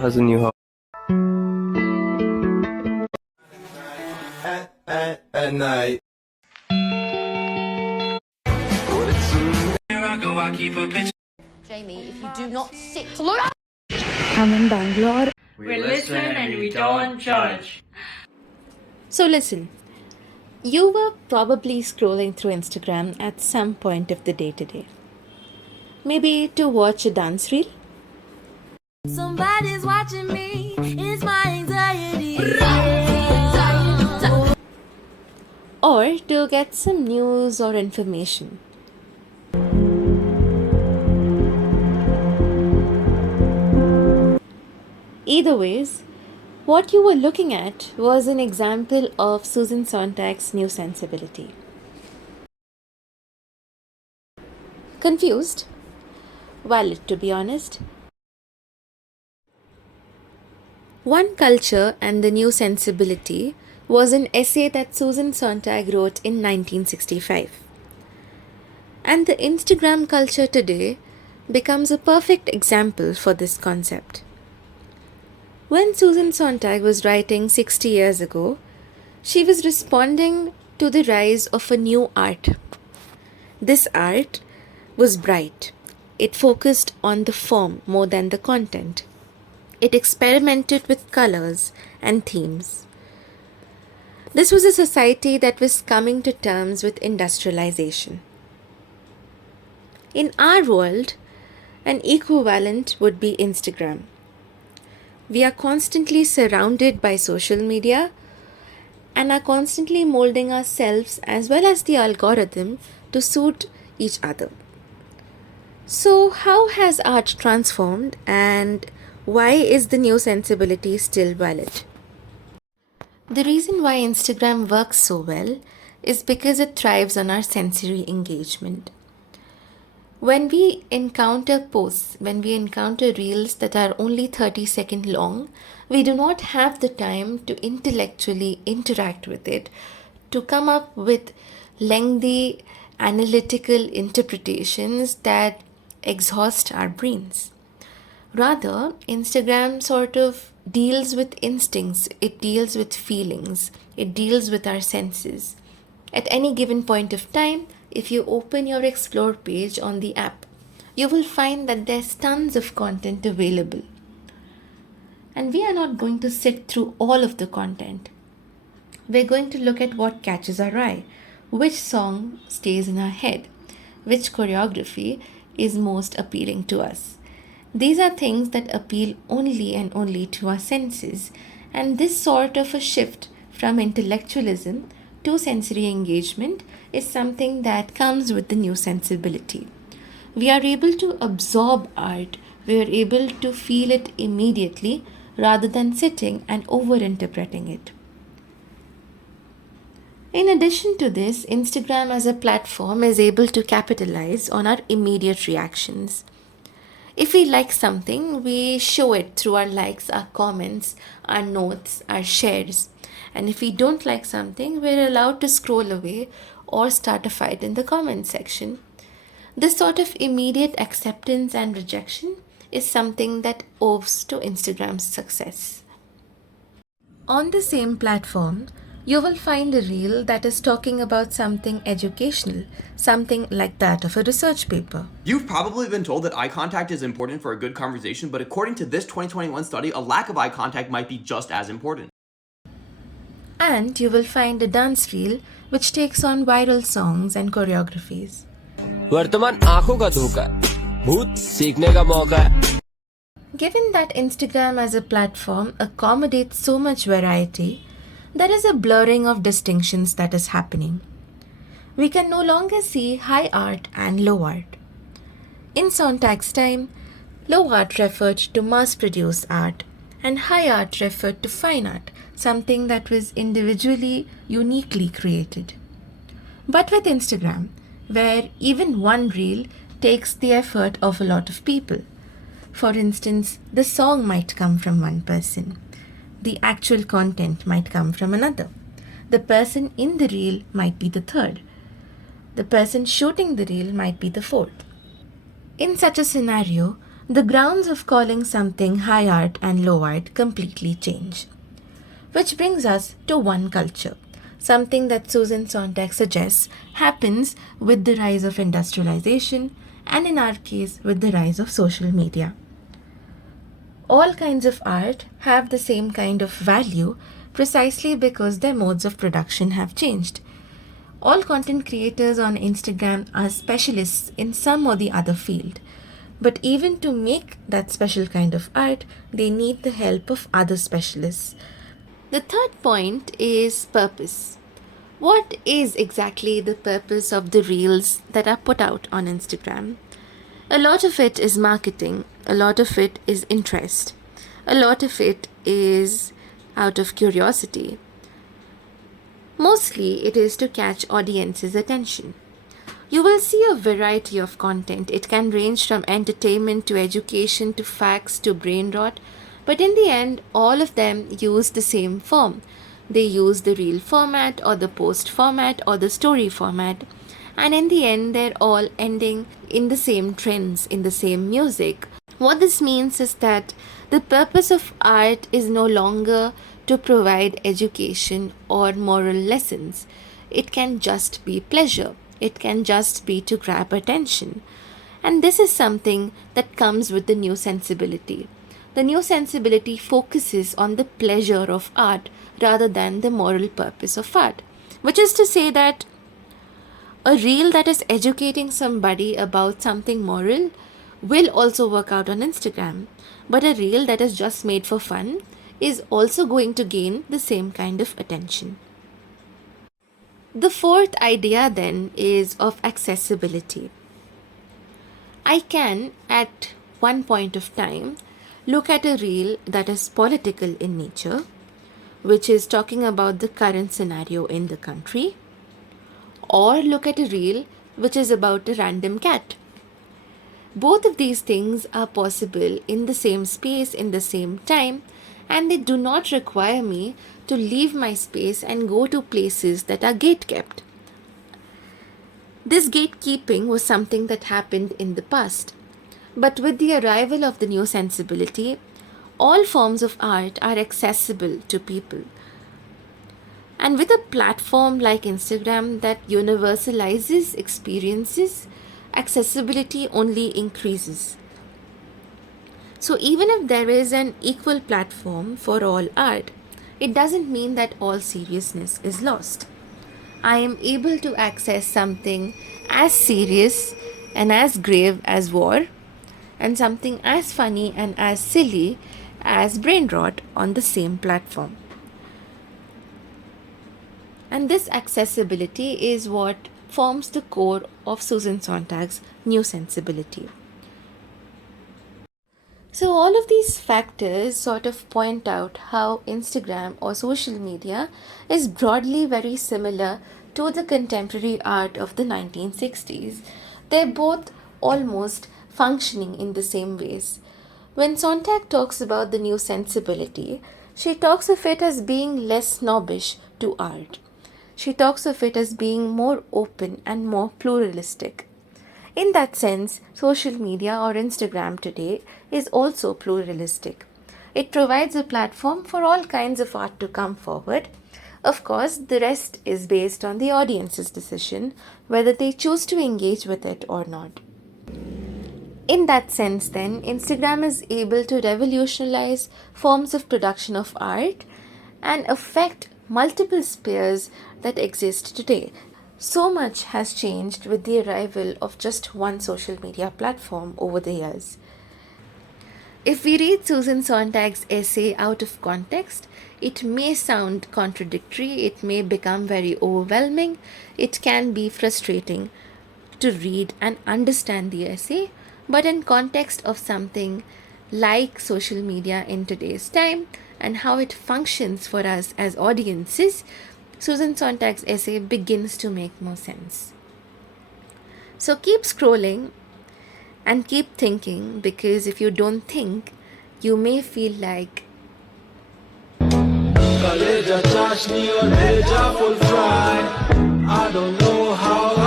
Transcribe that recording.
has a new house. At night. Jamie, if you do not sit... I'm in Bangalore. We listen and we don't judge. So listen, you were probably scrolling through Instagram at some point of the day today. Maybe to watch a dance reel? Somebody's watching me, it's my anxiety. Or to get some news or information. Either ways, what you were looking at was an example of Susan Sontag's new sensibility. Confused? Valid, to be honest. One Culture and the New Sensibility was an essay that Susan Sontag wrote in 1965. And the Instagram culture today becomes a perfect example for this concept. When Susan Sontag was writing 60 years ago, she was responding to the rise of a new art. This art was bright. It focused on the form more than the content. It experimented with colors and themes. This was a society that was coming to terms with industrialization. In our world, an equivalent would be Instagram. We are constantly surrounded by social media and are constantly molding ourselves as well as the algorithm to suit each other. So, how has art transformed and why is the new sensibility still valid? The reason why Instagram works so well is because it thrives on our sensory engagement. When we encounter posts, when we encounter reels that are only 30-second long, we do not have the time to intellectually interact with it, to come up with lengthy analytical interpretations that exhaust our brains. Rather, Instagram sort of deals with instincts, it deals with feelings, it deals with our senses. At any given point of time, if you open your Explore page on the app, you will find that there's tons of content available. And we are not going to sit through all of the content. We're going to look at what catches our eye, which song stays in our head, which choreography is most appealing to us. These are things that appeal only and only to our senses, and this sort of a shift from intellectualism to sensory engagement is something that comes with the new sensibility. We are able to absorb art, we are able to feel it immediately rather than sitting and over-interpreting it. In addition to this, Instagram as a platform is able to capitalize on our immediate reactions. If we like something, we show it through our likes, our comments, our notes, our shares. And if we don't like something, we're allowed to scroll away or start a fight in the comment section. This sort of immediate acceptance and rejection is something that owes to Instagram's success. On the same platform, you will find a reel that is talking about something educational, something like that of a research paper. You've probably been told that eye contact is important for a good conversation, but according to this 2021 study, a lack of eye contact might be just as important. And you will find a dance reel which takes on viral songs and choreographies. वर्तमान आंखों का धोखा है, भूत सीखने का मौका है. Given that Instagram as a platform accommodates so much variety, there is a blurring of distinctions that is happening. We can no longer see high art and low art. In Sontag's time, low art referred to mass-produced art, and high art referred to fine art, something that was individually, uniquely created. But with Instagram, where even one reel takes the effort of a lot of people. For instance, the song might come from one person. The actual content might come from another. The person in the reel might be the third. The person shooting the reel might be the fourth. In such a scenario, the grounds of calling something high art and low art completely change. Which brings us to one culture, something that Susan Sontag suggests happens with the rise of industrialization and, in our case, with the rise of social media. All kinds of art have the same kind of value precisely because their modes of production have changed. All content creators on Instagram are specialists in some or the other field. But even to make that special kind of art, they need the help of other specialists. The third point is purpose. What is exactly the purpose of the reels that are put out on Instagram? A lot of it is marketing, a lot of it is interest, a lot of it is out of curiosity. Mostly it is to catch audience's attention. You will see a variety of content. It can range from entertainment to education to facts to brain rot, but in the end, all of them use the same form. They use the reel format or the post format or the story format, and in the end, they're all ending in the same trends, in the same music. What this means is that the purpose of art is no longer to provide education or moral lessons. It can just be pleasure. It can just be to grab attention. And this is something that comes with the new sensibility. The new sensibility focuses on the pleasure of art rather than the moral purpose of art. Which is to say that a reel that is educating somebody about something moral will also work out on Instagram. But a reel that is just made for fun is also going to gain the same kind of attention. The fourth idea then is of accessibility. I can, at one point of time, look at a reel that is political in nature, which is talking about the current scenario in the country, or look at a reel which is about a random cat. Both of these things are possible in the same space, in the same time, and they do not require me to leave my space and go to places that are gate-kept. This gatekeeping was something that happened in the past. But with the arrival of the new sensibility, all forms of art are accessible to people. And with a platform like Instagram that universalizes experiences, accessibility only increases. So even if there is an equal platform for all art, it doesn't mean that all seriousness is lost. I am able to access something as serious and as grave as war, and something as funny and as silly as brain rot on the same platform. And this accessibility is what forms the core of Susan Sontag's new sensibility. So all of these factors sort of point out how Instagram or social media is broadly very similar to the contemporary art of the 1960s. They're both almost functioning in the same ways. When Sontag talks about the new sensibility, she talks of it as being less snobbish to art. She talks of it as being more open and more pluralistic. In that sense, social media or Instagram today is also pluralistic. It provides a platform for all kinds of art to come forward. Of course, the rest is based on the audience's decision whether they choose to engage with it or not. In that sense, then, Instagram is able to revolutionize forms of production of art and affect multiple spheres that exist today. So much has changed with the arrival of just one social media platform over the years. If we read Susan Sontag's essay out of context, it may sound contradictory, it may become very overwhelming, it can be frustrating to read and understand the essay, but in context of something like social media in today's time and how it functions for us as audiences, Susan Sontag's essay begins to make more sense. So keep scrolling and keep thinking, because if you don't think, you may feel like Kaleja chash ni or full fry. I don't know how